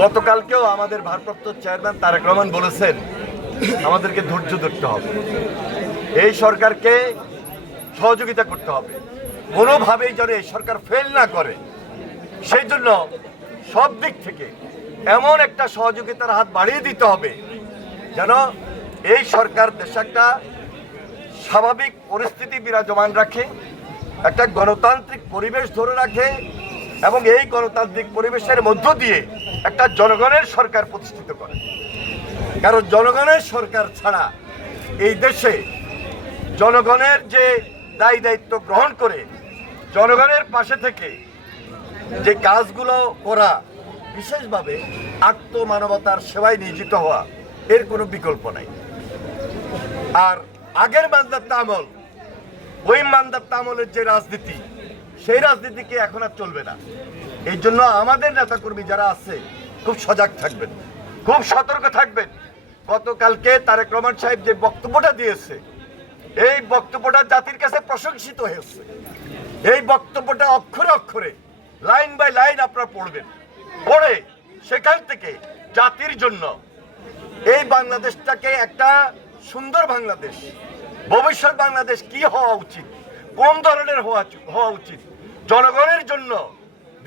গতকালকেও আমাদের ভারপ্রাপ্ত চেয়ারম্যান তারেক রহমান বলেছেন, আমাদেরকে ধৈর্য ধরতে হবে। এই সরকারকে সহযোগিতা করতে হবে। কোনোভাবেই যেন এই সরকার ফেল না করে। সেই জন্য সব দিক থেকে এমন একটা সহযোগিতার হাত বাড়িয়ে দিতে হবে, যেন এই সরকার দেশে একটা স্বাভাবিক পরিস্থিতি বিরাজমান রাখে, একটা গণতান্ত্রিক পরিবেশ ধরে রাখে এবং এই গণতান্ত্রিক পরিবেশের মধ্য দিয়ে একটা জনগণের সরকার প্রতিষ্ঠিত করে। কারণ জনগণের সরকার ছাড়া এই দেশে জনগণের যে দায়ী দায়িত্ব গ্রহণ করে, জনগণের পাশে থেকে যে কাজগুলো করা, বিশেষভাবে আত্মমানবতার সেবায় নিয়োজিত হওয়া, এর কোনো বিকল্প নাই। আর আগের মান্দাত্তা আমল, ওই মান্দাত্তা আমলের যে রাজনীতি, সেই রাজনীতিকে এখন আর চলবে না। এই জন্য আমাদের নেতাকর্মী যারা আছে, খুব সজাগ থাকবেন। খুব সতর্ক থাকবেন। গতকালকে তারেক রহমান সাহেব যে বক্তব্যটা দিয়েছে, এই বক্তব্যটা জাতির কাছে প্রশংসিত হয়েছে। এই বক্তব্যটা অক্ষরে অক্ষরে, লাইন বাই লাইন আপনারা পড়বেন। পড়ে সেখান থেকে জাতির জন্য এই বাংলাদেশটাকে একটা সুন্দর বাংলাদেশ, ভবিষ্যৎ বাংলাদেশ কি হওয়া উচিত, কোন ধরনের হওয়া হওয়া উচিত, জনগণের জন্য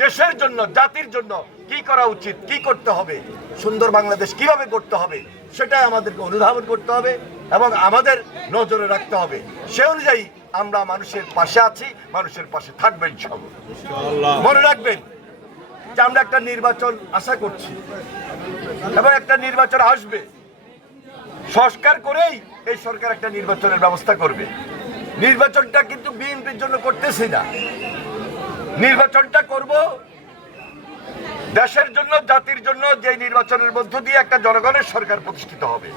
দেশের জন্য জাতির জন্য কি করা উচিত কি করতে হবে সুন্দর বাংলাদেশ কীভাবে করতে হবে সেটাই আমাদেরকে অনুধাবন করতে হবে এবং আমাদের নজরে রাখতে হবে। সে অনুযায়ী আমরা মানুষের পাশে আছি মানুষের পাশে থাকবেন সব মনে রাখবেন যে আমরা একটা নির্বাচন আশা করছি এবং একটা নির্বাচন আসবে। সংস্কার করেই এই সরকার একটা নির্বাচনের ব্যবস্থা করবে। নির্বাচনটা কিন্তু বিএনপির জন্য করতেছি না। নির্বাচনটা করব। দেশের জন্য, জাতির জন্য যে নির্বাচনের মধ্য দিয়ে একটা জনগণের সরকার প্রতিষ্ঠিত হবে।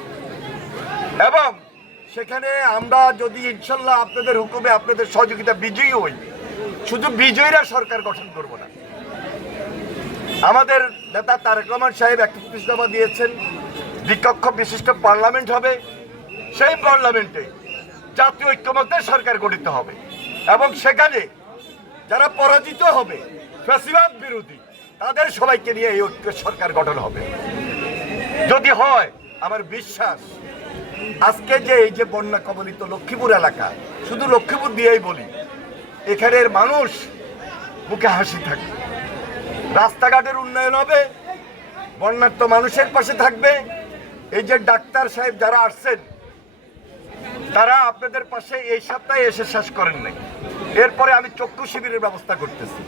এবং সেখানে আমরা যদি ইনশাল্লাহ আপনাদের হুকুমে আপনাদের সহযোগিতা বিজয়ী হই, শুধু বিজয়ীরা সরকার গঠন করব না। আমাদের নেতা তারেক রহমান সাহেব একটা প্রতিষ্ঠাবা দিয়েছেন। দ্বিকক্ষ বিশিষ্ট পার্লামেন্ট হবে। সেই পার্লামেন্টে জাতীয় ঐক্যমত্যের সরকার গঠিত হবে। এবং সেখানে যারা পরাজিত হবে, ফ্যাসিবাদ বিরোধী, তাদের সবাইকে নিয়ে এই ঐক্য সরকার গঠন হবে। যদি হয়, আমার বিশ্বাস, আজকে যে এই যে বন্যা কবলিত লক্ষ্মীপুর এলাকা, শুধু লক্ষ্মীপুর দিয়েই বলি, এখানের মানুষ মুখে হাসি থাকে রাস্তাঘাটের উন্নয়ন হবে বন্যার্থ মানুষের পাশে থাকবে। এই যে ডাক্তার সাহেব যারা আসছেন, তারা আপনাদের পাশে এই সপ্তাহে এসে শেষ করেন নাই। এরপরে আমি চক্ষু শিবিরের ব্যবস্থা করতেছি।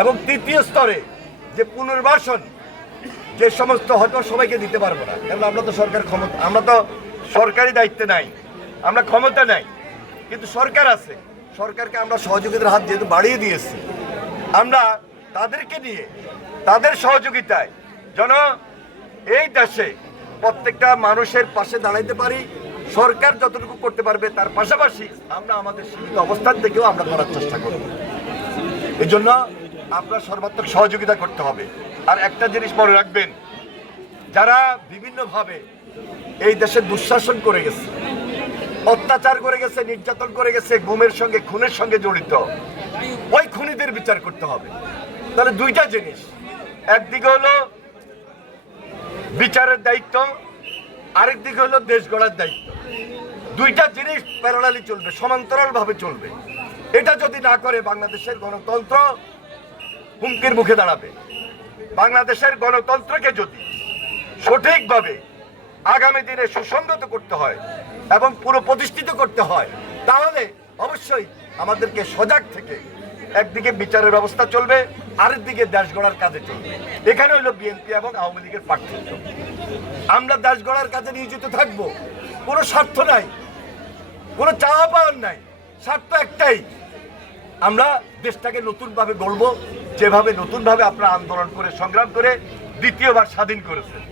এবং তৃতীয় স্তরে যে পুনর্বাসন, যে সমস্ত হয়তো সবাইকে দিতে পারব না। কারণ আমরা তো সরকার ক্ষমতা, আমরা তো সরকারি দায়িত্বে নাই, আমরা ক্ষমতা নাই, কিন্তু সরকার আছে। সরকারকে আমরা সহযোগিতার হাত যেহেতু বাড়িয়ে দিয়েছি, আমরা তাদেরকে নিয়ে, তাদের সহযোগিতায় যেন এই দেশে প্রত্যেকটা মানুষের পাশে দাঁড়াইতে পারি সরকার যতটুকু করতে পারবে, তার পাশাপাশি আমরা আমাদের সীমিত অবস্থান থেকেও আমরা করার চেষ্টা করব। এই জন্য আপনার সর্বাত্মক সহযোগিতা করতে হবে। আর একটা জিনিস মনে রাখবেন, যারা বিভিন্নভাবে এই দেশে দুঃশাসন করে গেছে, অত্যাচার করে গেছে, নির্যাতন করে গেছে গুমের সঙ্গে, খুনের সঙ্গে জড়িত, ওই খুনিদের বিচার করতে হবে। তাহলে দুইটা জিনিস। একদিকে হলো বিচারের দায়িত্ব আরেক দিকে হলো দেশ গড়ার দায়িত্ব। দুইটা জিনিস প্যারালালি চলবে সমান্তরাল ভাবে চলবে। এটা যদি না করে বাংলাদেশের গণতন্ত্র, হুমকির মুখে দাঁড়াবে। বাংলাদেশের গণতন্ত্রকে যদি সঠিকভাবে আগামী দিনে সুসংগত করতে হয় এবং পুরো প্রতিষ্ঠিত করতে হয়, তাহলে অবশ্যই আমাদেরকে সজাগ থেকে একদিকে বিচারের ব্যবস্থা চলবে আরেক দিকে দেশ গড়ার কাজে চলবে। এখানে হলো বিএনপি এবং আওয়ামী লীগের পার্থক্য। আমরা দেশ গড়ার কাজে নিয়োজিত থাকব, কোনো স্বার্থ নাই। কোনো চাওয়া পাওয়ার নাই। স্বার্থ একটাই। আমরা দেশটাকে নতুনভাবে গড়ব, যেভাবে নতুনভাবে আপনারা আন্দোলন করে, সংগ্রাম করে, দ্বিতীয়বার স্বাধীন করেছেন।